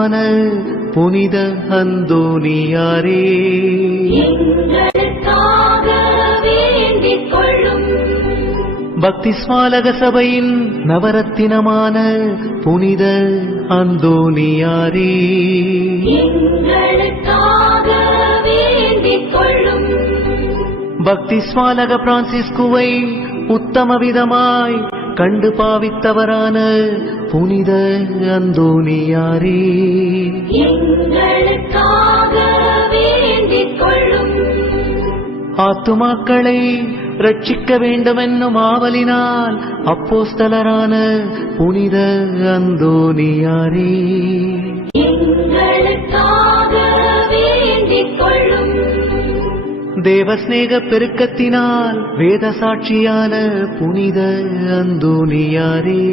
பக்திஸ்வாலகமான புனித அந்தோனியாரே, பக்திஸ்வாலக சபையின் நவரத்தினமான புனித அந்தோனியாரே, பக்திஸ்வாலக பிரான்சிஸ்குவை உத்தம விதமாய் கண்டு பாவித்தவரான புனித அந்தோனியாரே, ஆத்துமாக்களை ரட்சிக்க வேண்டுமென்னும் ஆவலினால் அப்போஸ்தலரான புனித அந்தோனியாரே, தேவஸ்நேக பெருக்கத்தினால் வேத சாட்சியான புனித அந்தோனியாரே,